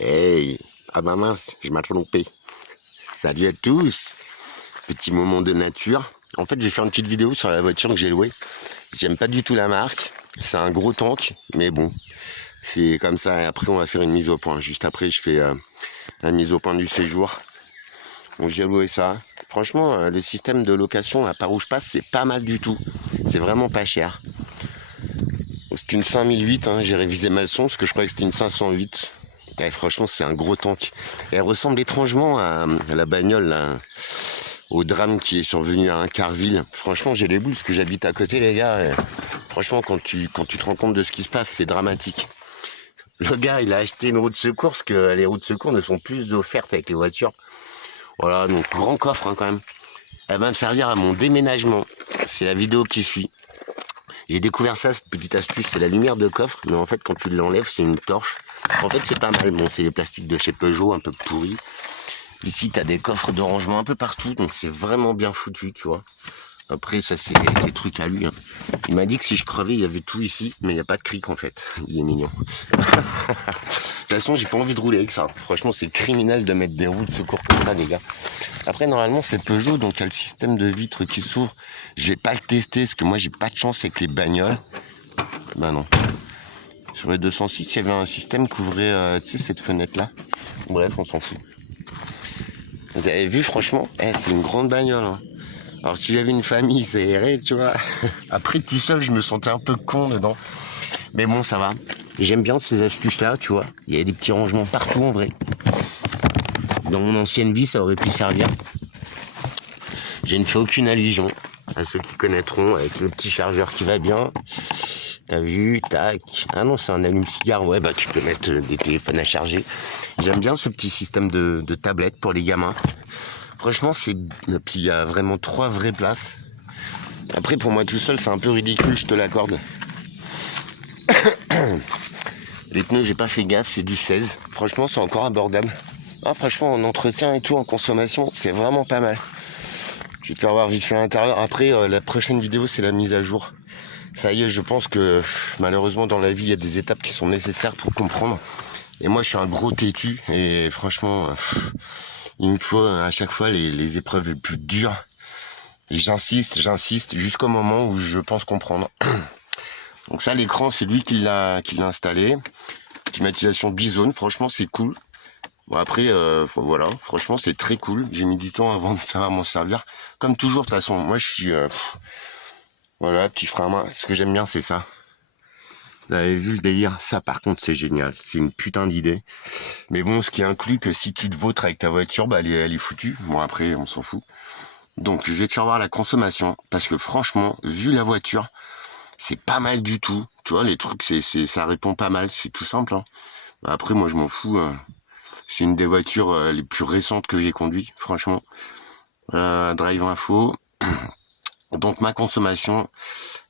Hey, ah bah mince, je m'ai trompé. Salut à tous. Petit moment de nature. En fait, j'ai fait une petite vidéo sur la voiture que j'ai louée. J'aime pas du tout la marque. C'est un gros tank, mais bon, c'est comme ça. Et après, on va faire une mise au point. Juste après, je fais la mise au point du séjour. Donc, j'ai loué ça. Franchement, le système de location à par où je passe, c'est pas mal du tout. C'est vraiment pas cher. C'est une 5008, hein. J'ai révisé mal le son parce que je croyais que c'était une 508. Ouais, franchement, c'est un gros tank. Et elle ressemble étrangement à la bagnole, là, au drame qui est survenu à Incarville. Franchement, j'ai les boules parce que j'habite à côté, les gars. Et franchement, quand tu te rends compte de ce qui se passe, c'est dramatique. Le gars, il a acheté une roue de secours parce que les roues de secours ne sont plus offertes avec les voitures. Voilà, donc grand coffre hein, quand même. Elle va me servir à mon déménagement. C'est la vidéo qui suit. J'ai découvert ça, cette petite astuce, c'est la lumière de coffre, mais en fait quand tu l'enlèves c'est une torche. En fait c'est pas mal, bon c'est les plastiques de chez Peugeot un peu pourris. Ici t'as des coffres de rangement un peu partout, donc c'est vraiment bien foutu, tu vois. Après ça c'est des trucs à lui. Hein. Il m'a dit que si je crevais il y avait tout ici, mais il n'y a pas de cric en fait. Il est mignon. De toute façon j'ai pas envie de rouler avec ça. Franchement c'est criminel de mettre des roues de secours comme ça les gars. Après normalement c'est Peugeot donc il y a le système de vitre qui s'ouvre. Je vais pas le tester parce que moi j'ai pas de chance avec les bagnoles. Ben non. Sur les 206 il y avait un système qui ouvrait tu sais cette fenêtre là. Bref on s'en fout. Vous avez vu franchement c'est une grande bagnole hein. Alors si j'avais une famille c'est erré tu vois. Après tout seul je me sentais un peu con dedans. Mais bon ça va. J'aime bien ces astuces là tu vois. Il y a des petits rangements partout en vrai. Dans mon ancienne vie ça aurait pu servir. Je ne fais aucune allusion à ceux qui connaîtront avec le petit chargeur qui va bien. T'as vu, tac. Ah non, c'est un allume-cigare. Ouais, bah tu peux mettre des téléphones à charger. J'aime bien ce petit système de tablette pour les gamins. Franchement, c'est... Puis il y a vraiment 3 vraies places. Après, pour moi tout seul, c'est un peu ridicule, je te l'accorde. Les pneus, j'ai pas fait gaffe, c'est du 16. Franchement, c'est encore abordable. Ah, franchement, en entretien et tout, en consommation, c'est vraiment pas mal. Je vais te faire voir vite fait à l'intérieur. Après, la prochaine vidéo, c'est la mise à jour. Ça y est, je pense que malheureusement, dans la vie, il y a des étapes qui sont nécessaires pour comprendre. Et moi, je suis un gros têtu. Et franchement, il me faut à chaque fois les épreuves les plus dures. Et j'insiste, jusqu'au moment où je pense comprendre. Donc ça, l'écran, c'est lui qui l'a installé. Climatisation bizone, franchement, c'est cool. Bon après, voilà, franchement c'est très cool. J'ai mis du temps avant de savoir m'en servir. Comme toujours, de toute façon, moi je suis... voilà, petit frein à main. Ce que j'aime bien, c'est ça. Vous avez vu le délire? Ça par contre c'est génial. C'est une putain d'idée. Mais bon, ce qui inclut que si tu te vautres avec ta voiture, bah elle est foutue. Bon après, on s'en fout. Donc je vais te faire voir la consommation. Parce que franchement, vu la voiture, c'est pas mal du tout. Tu vois, les trucs, ça répond pas mal. C'est tout simple. Hein. Après, moi je m'en fous. C'est une des voitures les plus récentes que j'ai conduit, franchement. Drive Info. Donc ma consommation,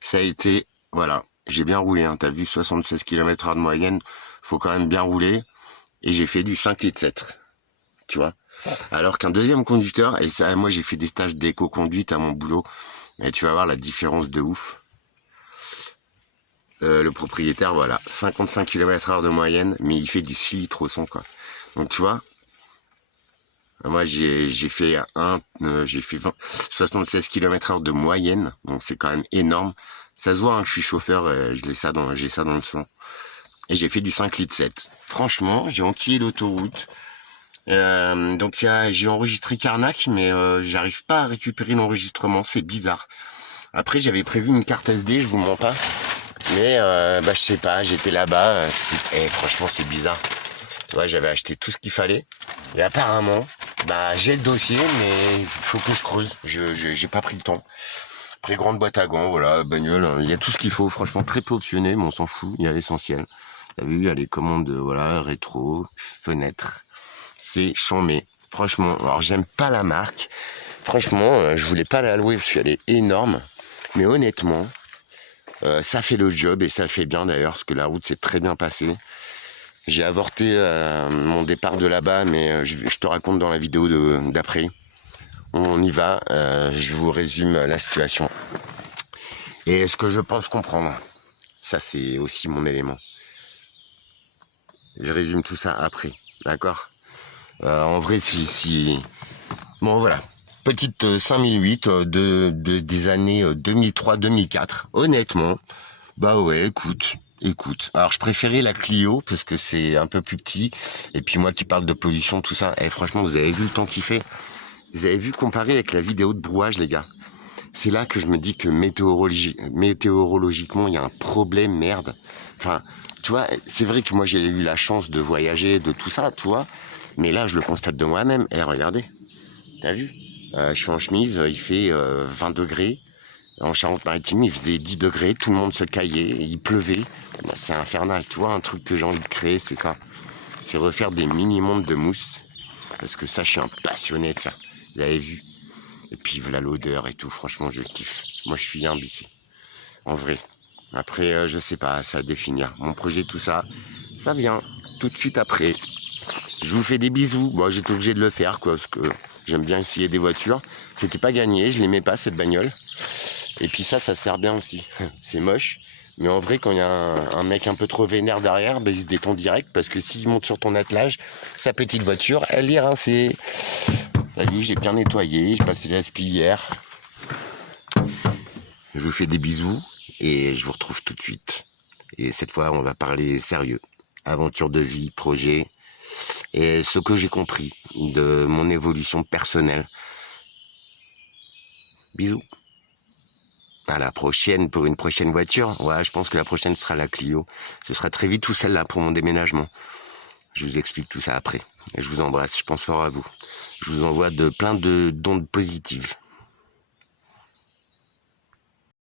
ça a été, voilà, j'ai bien roulé, hein, t'as vu 76 km/h de moyenne, faut quand même bien rouler. Et j'ai fait du 5 litres 7, tu vois. Alors qu'un deuxième conducteur, et ça, moi j'ai fait des stages d'éco-conduite à mon boulot, et tu vas voir la différence de ouf. Le propriétaire, voilà, 55 km/h de moyenne, mais il fait du 6 litres au 100, quoi. Donc tu vois, moi j'ai fait 76 km/h de moyenne, donc c'est quand même énorme. Ça se voit hein, que je suis chauffeur, j'ai ça dans le sang. Et j'ai fait du 5 litres 7. Franchement, j'ai enquillé l'autoroute. Donc j'ai enregistré Carnac, mais j'arrive pas à récupérer l'enregistrement, c'est bizarre. Après j'avais prévu une carte SD, je vous mens pas. Mais je sais pas, j'étais là-bas, franchement c'est bizarre. Tu vois, j'avais acheté tout ce qu'il fallait. Et apparemment, j'ai le dossier, mais il faut que je creuse. J'ai pas pris le temps. Après, grande boîte à gants, voilà, bagnole, il y a tout ce qu'il faut. Franchement, très peu optionné, mais on s'en fout. Il y a l'essentiel. T'as vu, il y a les commandes, voilà, rétro, fenêtre. C'est chambé. Franchement, alors j'aime pas la marque. Franchement, je voulais pas la louer parce qu'elle est énorme. Mais honnêtement, ça fait le job et ça le fait bien d'ailleurs, parce que la route s'est très bien passée. J'ai avorté mon départ de là-bas, mais je te raconte dans la vidéo d'après. On y va, je vous résume la situation. Et ce que je pense comprendre, ça c'est aussi mon élément. Je résume tout ça après. d'accord. En vrai, si... Bon, voilà. Petite 5008 des années 2003-2004. Honnêtement, bah ouais, écoute. Alors, je préférais la Clio parce que c'est un peu plus petit. Et puis moi qui parle de pollution, tout ça. Franchement, vous avez vu le temps qu'il fait? Vous avez vu comparé avec la vidéo de brouillage, les gars? C'est là que je me dis que météorologiquement, il y a un problème, merde. Enfin, tu vois, c'est vrai que moi j'ai eu la chance de voyager, de tout ça, tu vois. Mais là, je le constate de moi-même. Regardez, t'as vu? Je suis en chemise, il fait 20 degrés. En Charente-Maritime, il faisait 10 degrés, tout le monde se caillait, il pleuvait. Ben, c'est infernal, tu vois, un truc que j'ai envie de créer, c'est ça. C'est refaire des mini-mondes de mousse. Parce que ça, je suis un passionné de ça. Vous avez vu? Et puis voilà l'odeur et tout, franchement, je kiffe. Moi, je suis un biffé. En vrai. Après, je sais pas, ça à définir. Mon projet, tout ça, ça vient tout de suite après. Je vous fais des bisous. Moi, j'étais obligé de le faire, quoi, parce que j'aime bien essayer des voitures. C'était pas gagné, je l'aimais pas, cette bagnole. Et puis ça sert bien aussi. C'est moche. Mais en vrai, quand il y a un mec un peu trop vénère derrière, ben, il se détend direct, parce que s'il monte sur ton attelage, sa petite voiture, elle est rincée. Salut, j'ai bien nettoyé, j'ai passé l'aspi hier. Je vous fais des bisous et je vous retrouve tout de suite. Et cette fois, on va parler sérieux. Aventure de vie, projet et ce que j'ai compris de mon évolution personnelle. Bisous. À la prochaine pour une prochaine voiture. Ouais, je pense que la prochaine sera la Clio. Ce sera très vite ou celle-là pour mon déménagement. Je vous explique tout ça après. Et je vous embrasse, je pense fort à vous. Je vous envoie plein de d'ondes positives.